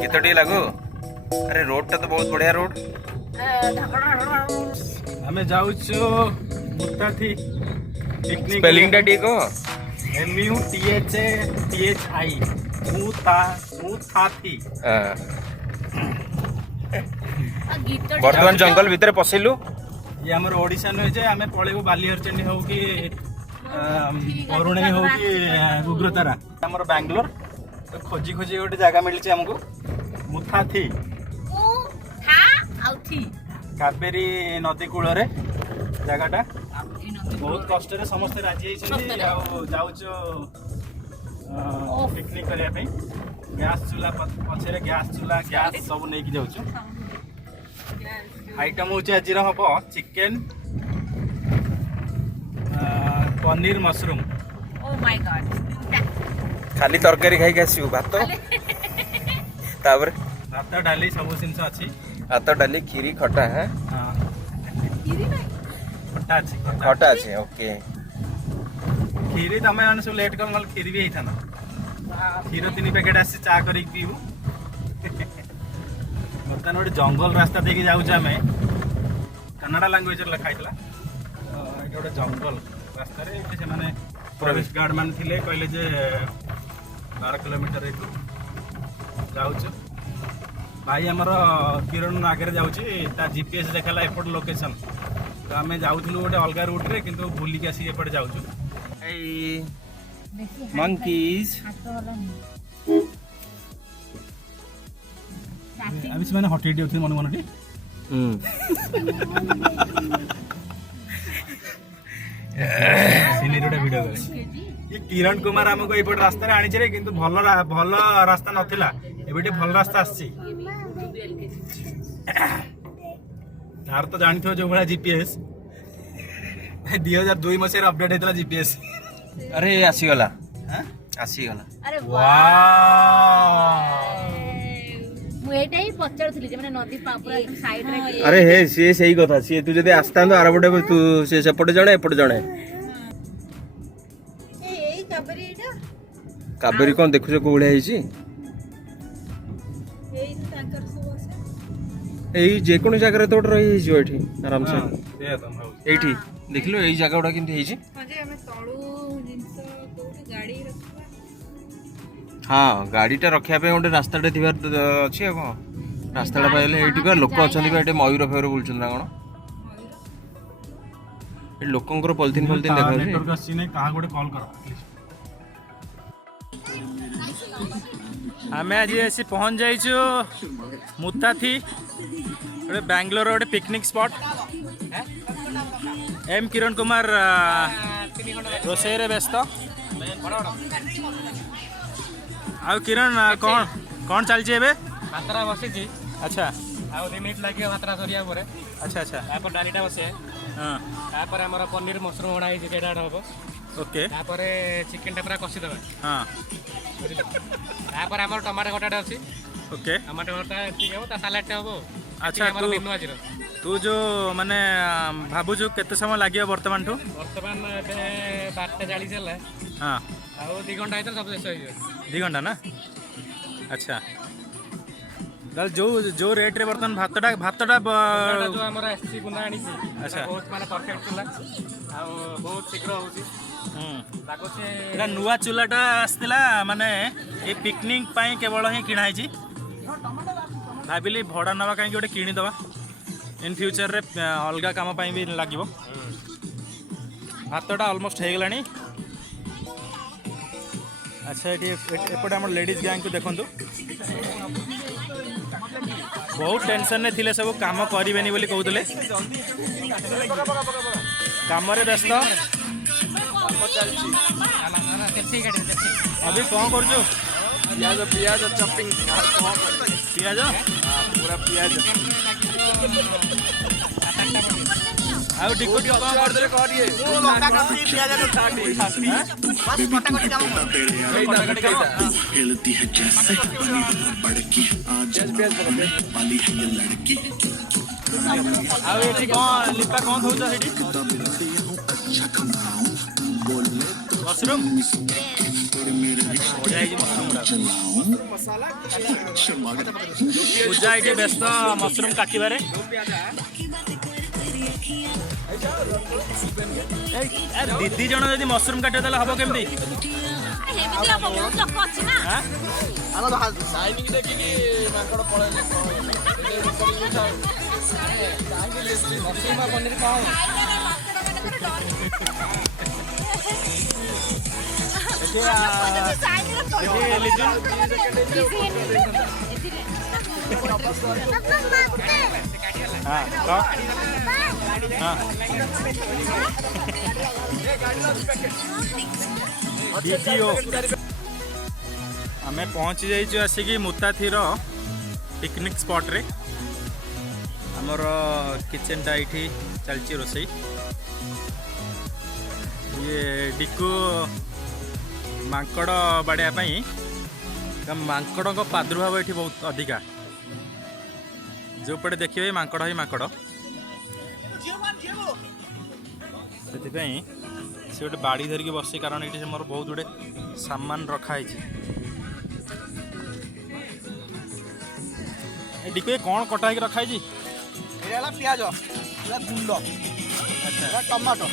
केतोटी लागो अरे रोड टा तो बहुत बढ़िया रोड हमें जाउछु मुत्ताथी पिकनिक स्पेलिंग टा ठीक हो MUTHATHI मुत्ताथी वर्तमान जंगल भितर पसिलु ये हमर ओडिशा न जे हमें पळेबो बालीहरचंडी हो कि अरुणे हो कि उग्रतारा हमर बेंगलोर तो खोजी खोजी गोटे जगह मिलছে हमको मुत्ताथी कावेरी नदी कूल रे जगहटा बहुत कष्ट रे समस्त राजी जाऊचो पिकनिक करने पे गैस चूल्हा पछे गैस चूल्हा गैस सब नहीं की जाऊचो आइटम होचे आज हम chicken paneer mushroom oh my God खाली तरकारी खाई के आसीबु भात तापर भात डाली सब जिनस अछि भात डाली खीरी खटा है खटा अछि खटा अछि ओके खीरी तमे माने सब लेट कर खीरी भी हेता ना खीर 3 पैकेट आसी चा करी पीबू बर्तमान गोटे जंगल रास्ता देखिए जाऊँ आम कन्नड़ा लांगुएज लिखाई गोटे जंगल रास्ता से फॉरेस्ट गार्ड मान थे कहले जे 12 किलोमीटर जाऊँ भाई आमर किरण आगे जाऊँगी जीपीएस देखला एपट लोकेशन तो आम जाऊँ गोटे अलग रूट्रे कि बुलिक आसिक एपटे जाऊँ मंकीज अभी से मैंने हटेई दियो थी मन मनटी सीनियर वीडियो ये किरण कुमार हमको एपट रास्ता रे आनी छे किंतु भल रास्ता नथिला एबेटे भल रास्ता आछि तार तो जानि थो जो बड़ा जीपीएस 2002 मसिया अपडेट हेतला जीपीएस अरे आसीगला आसीगला अरे वाह मुएटा ही पचरथली जे माने नदी पापुरा साइड रे अरे हे सी सही कथा सी तू जदि आस्ता तो आरपटे तू से सेपटे जणे एपटे जणे ए काबरी एटा काबेरी कोन देखु जे कोळ्या हिची एई तांकर सब আছে एई जे कोन जगह रे तो रही हिची एठी आराम से दे दम एठी देखलो एई जगह उडा किंती हिची जे हमें तळू जिंस कोठी गाड़ी रखबा हाँ गाड़ीटा रखिया पे गोटे रास्ताटे थी अच्छी कौन रास्ता पाइले ये लोक अच्छा ये मयूर फेर बुलूँ ना कौन लोकंर पॉलिथिन फॉलिथिन देखा आम आज आसी पहुँच जाइछु मुत्ताथी गोटे बेंगलोर गोटे picnic spot M Kiran Kumar रोषे व्यस्त आ किरण कौन कौन चलती है भातरा बसी अच्छा आउ 2 मिनिट लगे भातरा सरिया परे अच्छा अच्छा तापर डालीटा बसे हाँ तापर हमर पनीर मशरूम बना है जेटा हबो ओके तापर चिकन टा पूरा कसी देबा हाँ तापर हमर टमाटो कटाटा अछि ओके टमाटो कटा ठीक हो ता सलाड टा हबो अच्छा तू जो माने भाबुछु केते समय लागियो वर्तमान ठू वर्तमान 12:40 हला हाँ आउ 2 घंटा इतर सब शेष हो 2 घंटा ना अच्छा जो जो रेट रे वर्तमान भातटा जो हमर एससी गुना आनी अच्छा बहुत माने परफेक्ट चुला आ बहुत शीघ्र होची लागो से एटा नुवा चुलाटा आस्तिला माने ए पिकनिक पाई केवल ही किणा हिची भाबिली भड़ा नवा कहीं गोटे किणी दवा इन फ्यूचर रे अलगा काम पाई भी लागिवो भातटा ऑलमोस्ट हे गलानी अच्छा ये एपटे आम लेडीज गैंग को देखु बहुत टेंशन ने थिले सब काम करेनि बोली कहते काम व्यस्त अभी कौन कर पियाज पियाज चॉपिंग पियाज पूरा पियाज आउ टिकट कौन कर दे करिए वो लंका काटी पियाज को काटी बस कटा कटी काम खेलती है जैसे बनी बड़की आज वाली है ये लड़की आउ एठी कौन लिपा कौन होउछ एठी मशरूम ବଢ଼ିଆ ହେଇଛି ମସରୁମ୍ ଗୁଡ଼ାକ। ପୂଜା ଏଇଠି ବ୍ୟସ୍ତ ମସରୁମ୍ କାଟିବାରେ। ଦିଦି ଜଣ ଯଦି ମସରୁମ୍ କାଟିବ ତାହେଲେ ହବ କେମିତି? ଏମିତି ହବ, ବହୁତ ଲୋକ ଅଛି ନା। आमे पहुँची जाइए आसिकी मुताथिर पिकनिक स्पॉट रे। आमर किचन टा ये चलती रोसई। ये डिकू मांकड़ बाड़ापी मांकड़ प्रादुर्भाव ये बहुत अधिका। जो पटे देखिए मांकड़ ही मांकड़ से गोटे बाड़ी धरिकी बस कारण ये मोर बहुत गुड़े सामान रखाई। डिको कौन कटा है रखाई? प्याज गुंड अच्छा टमाटो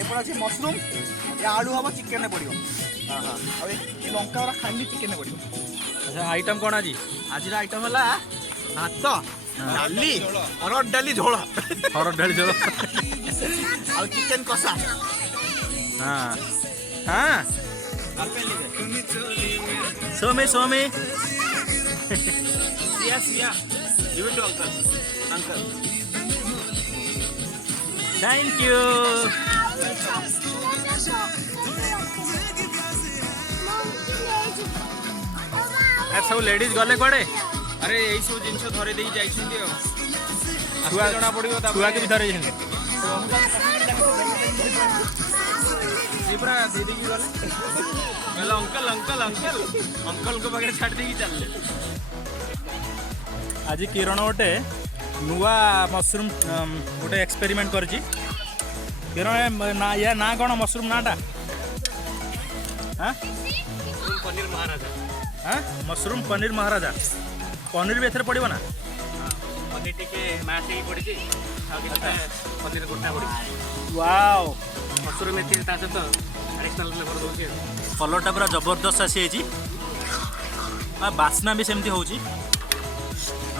एपटे मसरूम आलू हम चिकेन पड़ो लंका खाली चिकेन पड़ो। अच्छा आइटम कौन आज? आज आइटम है भात डाली हरड़ डाली झोल हरड़ डाली झोल और चिकेन कषा। हाँ हाँ सोमे सोमे थैंक यू। सब लेडीज गले कड़े? अरे यही सब जिन धरे दे जना पड़ो छुआ के भी धरे पूरा दे देगी गले अंकल अंकल अंकल अंकल को पाखे छाड़ देगी चल। आज किरण गोटे नुआ मशरूम गोटे एक्सपेरिमेंट कर किरण ना या ना कौन मशरूम नाटा? हाँ पनीर महाराजा। हाँ मशरूम पनीर महाराजा। पनीर भी एथरे पड़ो ना? पनीर टिके मैश ही पड़ी पनीर गोटा पड़ी। वाओ मशरूम एथि ता सहित एडिशनल फ्लेवर दउछि। कलरटा पूरा जबरदस्त आसी बास्ना भी सेमती होची।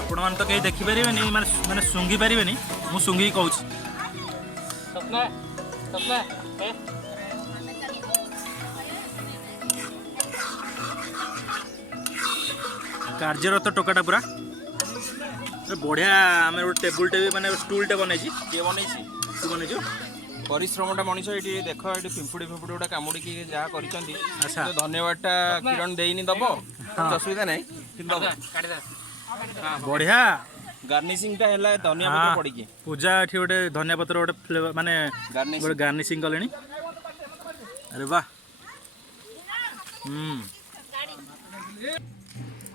आपण मान तो कहीं देखि परिबेनी माने सुंगी परिबेनी मु सुंगी कहूँ। सपना सपना कार्यरत टोकाटा पूरा बढ़िया। आम गोटे टेबुल टे भी माने स्टूल टे बनई किए बनई तू बनई परिश्रमटा मनीष ये देख ये पिंपुड़ी फिंपुड़ी गोटा कामुड़ी जहाँ कर अच्छा धन्यवादटा किरण देनी दब असुविधा ना बढ़िया। गार्निशिंग टा है धनिया पत्र पड़ी पूजा ये गोटे धनिया पत्र गोटे फ्लेवर माने गोटे गार्निशिंग कले। अरे वाह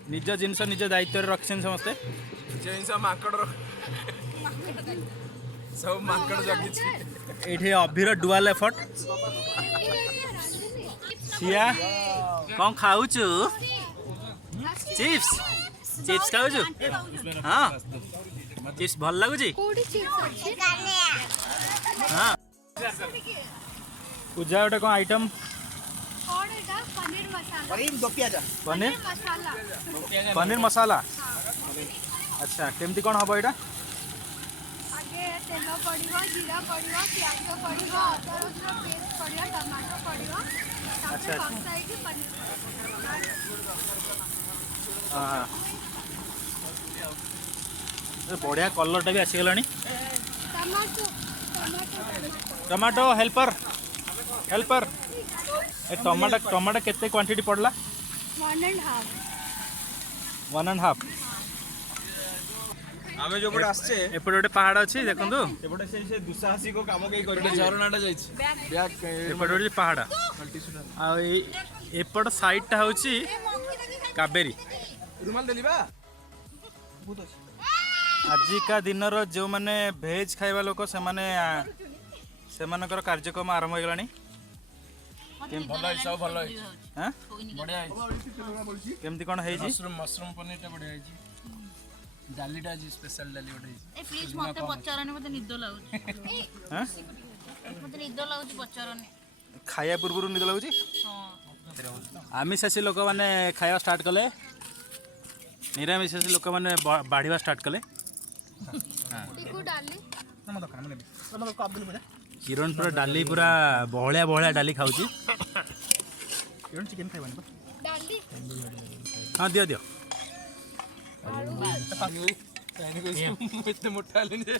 निज जिनस निज दायित्व रखिछन समस्ते। जिनस माकड़ सब माकड़ जगी ये अभिर डुआल एफर्ट। सिया कौन खाऊ चिप्स चिप्स खाऊ? हाँ चिप्स भल लगुच? हाँ पूजा गोटे कौन आइटम? पनीर पनीर मसाला। अच्छा केमती कौन हम यहाँ? तेल पड़ो जीरा पड़ो प्याज पड़ो अदा रसुण पेस्ट पड़ो टमाटो पड़ो अच्छा हाँ बढ़िया कलरटा भी आसीगला। Tomato helper helper tomato tomato केते क्वांटिटी पड़ला? 1.5 आमे जो पटे आछे एपटे गोटे पहाड़ अछि देखंतु एपटे से दुसाहसिक काम कई करले झरनाटा जाई बैक एपटे गोटे पहाड़ आ एपट साइडटा होछि कावेरी। रुमाल देलिबा आजिका दिनर जो माने भेज खाइबा लोक से माने सेमानकर कार्यक्रम आरंभ हो गलानी। ଭଲ ହେଇଛି ସବୁ ଭଲ ହେଇଛି ହାଁ ବଢିଆ ହେଇଛି କେମିତି କ'ଣ ହେଇଛି? ମସରୁମ ପନିରଟା ବଢିଆ ହେଇଛି ଡାଲିଟା ଆଜି ସ୍ପେଶାଲ ଡାଲି ଗୋଟେ ହେଇଛି ଏ ପ୍ଲିଜ ମତେ ପଚାରନି ମତେ ନିଦ ଲାଗୁଛି ହାଁ ମତେ ନିଦ ଲାଗୁଛି ପଚାରନି ଖାଇବା ପୂର୍ବରୁ ନିଦ ଲାଗୁଛି? ହଁ ଆମିଷାସୀ ଲୋକମାନେ ଖାଇବା ଷ୍ଟାର୍ଟ କଲେ, ନିରାମିଷାସୀ ଲୋକମାନେ ବାଢ଼ିବା ଷ୍ଟାର୍ଟ କଲେ। टिकू डाली କିରଣ ପୁରା ଡାଲି ପୁରା ବହଳିଆ ବହଳିଆ ଡାଲି ଖାଉଛି। ଚିକେନ ଖାଇବାନି डाली ହଁ ଦିଅ ଦିଅ। ଏତେ ମୋଟା ହେଲିନି ଯେ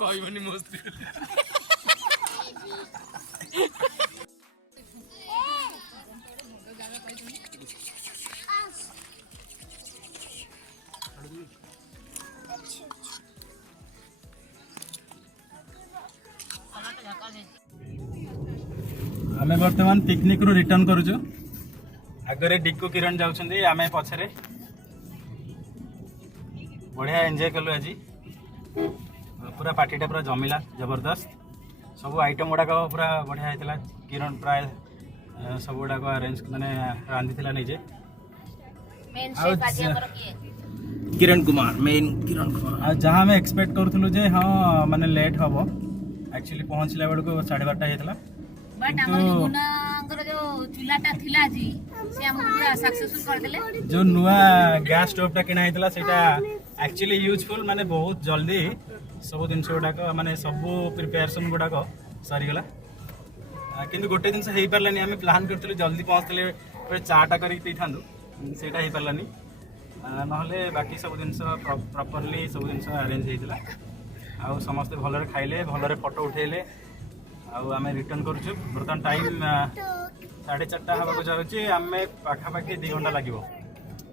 କହିବନି ମୋ ସ୍ତ୍ରୀ ଆମେ ବର୍ତ୍ତମାନ ପିକନିକରୁ ରିଟର୍ନ କରୁଛୁ। ଆଗରେ ଡିକୁ କିରଣ ଯାଉଛନ୍ତି, ଆମେ ପଛରେ। ବଢ଼ିଆ ଏନ୍ଜୟ କଲୁ ଆଜି, ପୁରା ପାର୍ଟିଟା ପୁରା ଜମିଲା ଜବରଦସ୍ତ। ସବୁ ଆଇଟମ୍ ଗୁଡ଼ାକ ପୁରା ବଢ଼ିଆ ହେଇଥିଲା। କିରଣ ପ୍ରାୟ ସବୁ ଗୁଡ଼ାକ ଆରେଞ୍ଜ ମାନେ ରାନ୍ଧିଥିଲା ନିଜେ। किरण कुमार मेन किरण कुमार ଆଉ ଯାହା ଆମେ ଏକ୍ସପେକ୍ଟ କରୁଥିଲୁ ଯେ ହଁ ମାନେ ଲେଟ୍ ହେବ, ଆକ୍ଚୁଆଲି ପହଞ୍ଚିଲା ବେଳକୁ 12:30 ହେଇଥିଲା। ବଟ୍ ଆମର ଯୋଉ ଗୁଣାଙ୍କର ଯୋଉ ଚୁଲାଟା ଥିଲା ଆଜି ସେ ଆମକୁ ପୁରା ସକ୍ସେସଫୁଲ କରିଦେଲେ। ଯେଉଁ ନୂଆ ଗ୍ୟାସ୍ ଷ୍ଟୋଭଟା କିଣା ହେଇଥିଲା ସେଇଟା ଆକ୍ଚୁଆଲି ୟୁଜଫୁଲ୍, ମାନେ ବହୁତ ଜଲ୍ଦି ସବୁ ଜିନିଷ ଗୁଡ଼ାକ ମାନେ ସବୁ ପ୍ରିପାରେସନ୍ ଗୁଡ଼ାକ ସରିଗଲା। କିନ୍ତୁ ଗୋଟେ ଜିନିଷ ହେଇପାରିଲାନି, ଆମେ ପ୍ଲାନ୍ କରିଥିଲୁ ଜଲ୍ଦି ପହଞ୍ଚିଥିଲେ ଗୋଟେ ଚାଟା କରିକି ପିଇଥାନ୍ତୁ, ସେଇଟା ହେଇପାରିଲାନି। ନହେଲେ ବାକି ସବୁ ଜିନିଷ ପ୍ରପରଲି ସବୁ ଜିନିଷ ଆରେଞ୍ଜ ହେଇଥିଲା। ଆଉ ସମସ୍ତେ ଭଲରେ ଖାଇଲେ, ଭଲରେ ଫଟୋ ଉଠେଇଲେ। ଆଉ ଆମେ ରିଟର୍ନ କରୁଛୁ। ବର୍ତ୍ତମାନ ଟାଇମ୍ 4:30 ହେବାକୁ ଯାଉଛି। ଆମେ ପାଖାପାଖି 2 ଘଣ୍ଟା ଲାଗିବ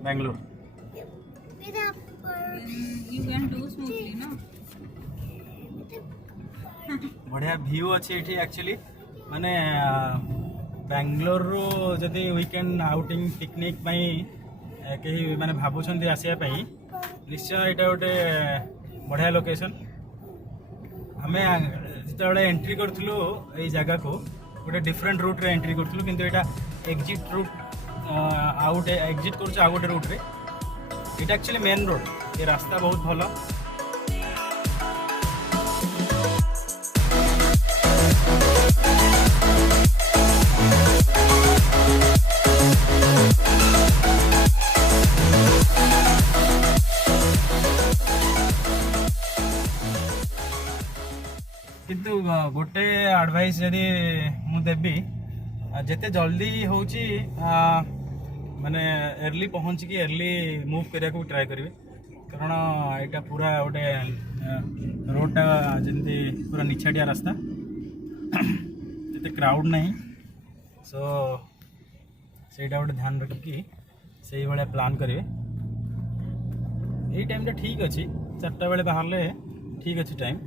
ବାଙ୍ଗାଲୋର। ବଢ଼ିଆ ଭ୍ୟୁ ଅଛି ଏଠି ଆକ୍ଚୁଆଲି, ମାନେ ବାଙ୍ଗାଲୋରରୁ ଯଦି ୱିକେଣ୍ଡ ଆଉଟିଂ ପିକନିକ୍ ପାଇଁ କେହି ମାନେ ଭାବୁଛନ୍ତି ଆସିବା ପାଇଁ, ନିଶ୍ଚୟ ଏଇଟା ଗୋଟେ ବଢ଼ିଆ ଲୋକେସନ୍। ଆମେ ଯେତେବେଳେ ଏଣ୍ଟ୍ରି କରୁଥିଲୁ ଏଇ ଜାଗାକୁ ଗୋଟେ ଡିଫରେଣ୍ଟ ରୁଟ୍ରେ ଏଣ୍ଟ୍ରି କରୁଥିଲୁ, କିନ୍ତୁ ଏଇଟା ଏକ୍ଜିଟ୍ ରୁଟ୍ ଆଉ ଗୋଟେ ଏକ୍ଜିଟ୍ କରୁଛୁ ଆଉ ଗୋଟେ ରୁଟ୍ରେ। ଏଇଟା ଆକ୍ଚୁଆଲି ମେନ୍ ରୋଡ଼। ଏ ରାସ୍ତା ବହୁତ ଭଲ। କିନ୍ତୁ ଗୋଟେ ଆଡ଼ଭାଇସ୍ ଯଦି ମୁଁ ଦେବି, ଯେତେ ଜଲ୍ଦି ହେଉଛି ମାନେ ଏର୍ଲି ପହଞ୍ଚିକି ଏର୍ଲି ମୁଭ୍ କରିବାକୁ ଟ୍ରାଏ କରିବେ। କାରଣ ଏଇଟା ପୁରା ଗୋଟେ ରୋଡ଼ଟା ଯେମିତି ପୁରା ନିଛାଟିଆ ରାସ୍ତା, ଏତେ କ୍ରାଉଡ଼ ନାହିଁ। ସୋ ସେଇଟା ଗୋଟେ ଧ୍ୟାନ ରଖିକି ସେଇଭଳିଆ ପ୍ଲାନ୍ କରିବେ। ଏଇ ଟାଇମ୍ଟା ଠିକ୍ ଅଛି, 4ଟା ବେଳେ ବାହାରିଲେ ଠିକ୍ ଅଛି ଟାଇମ୍।